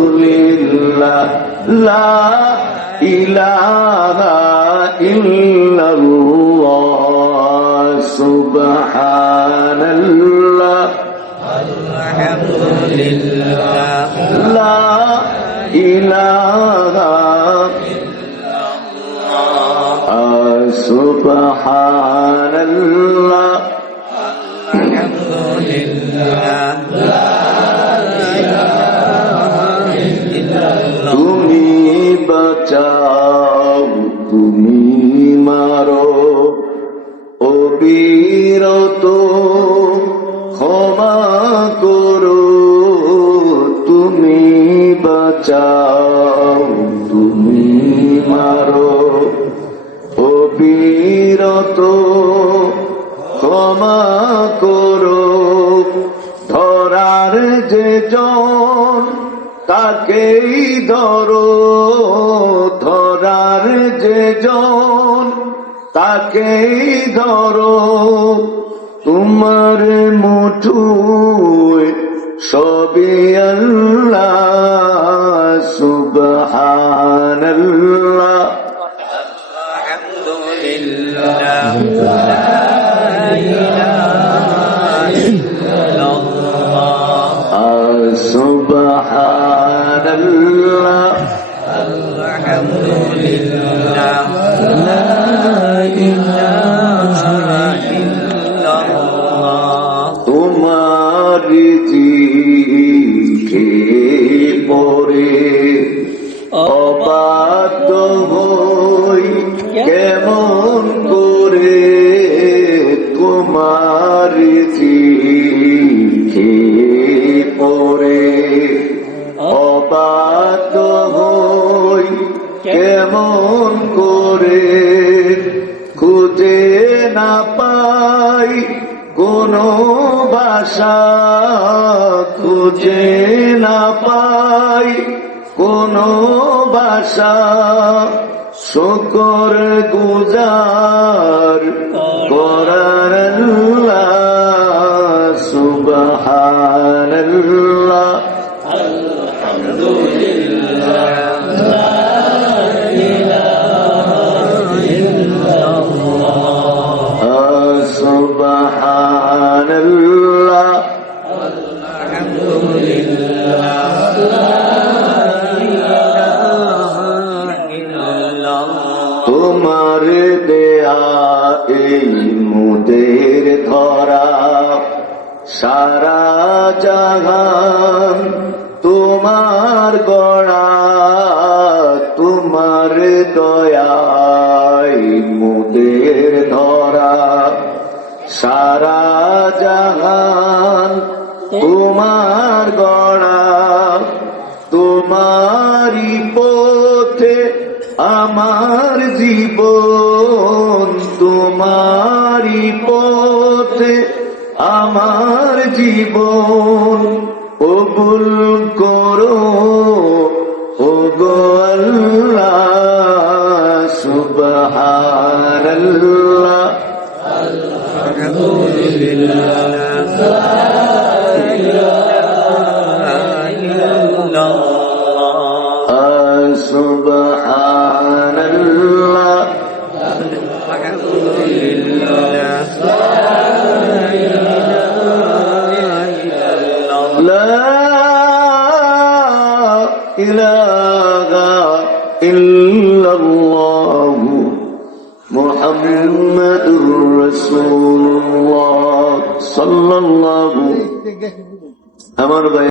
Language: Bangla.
আলহামদুলিল্লাহ লা ইলাহা ইল্লাল্লাহ সুবহানাল্লাহ আলহামদুলিল্লাহ লা ইলাহা ইল্লাল্লাহ সুবহানাল্লাহ তুমি বাঁচাও তুমি মারো অবিরত ক্ষমা করো তুমি বাঁচাও তুমি মারো অবিরত ক্ষমা করো ধরার যে জন তাকেই ধরো ধরার যে জন তাকেই ধরো তোমার মুঠোয় সবই আল্লাহ সুবহানাল্লাহ সুবহানাল্লাহ আলহামদুলিল্লাহ লা ইলাহা ইল্লাল্লাহ তোমার জিকে পড়ে অবাধ্য হই কেমন করে তোমার জিকে পড়ে অবাধ্য হই কেমন করে খুঁজে না পাই কোনো ভাষা খুঁজে না পাই কোনো ভাষা শুকর গুজার করার আল্লাহ সুবহানাল্লাহ আলহামদুলিল্লাহ লা ইলাহা ইল্লাল্লাহ সুবহানাল্লাহ আলহামদুলিল্লাহ লা ইলাহা ইল্লাল্লাহ তোমার দেয়া এই মুদের ধরা সারা জাহান তোমার গড়া তোমার দয়ায় মুদের ধরা সারা জাহান তোমার গড়া তোমারই পথে আমার জীবন তোমারই পথে আমার জীবন কবুল করো ওগো আল্লাহ সুবহানাল্লাহ আলহামদুলিল্লাহ লা ইলাহা ইল্লাল্লাহ সুবহানাল্লাহ আলহামদুলিল্লাহ লা লা ইলাহা ইল্লাল্লাহ মুহাম্মাদুর রাসূলুল্লাহ সাল্লাল্লাহু আমার ভাই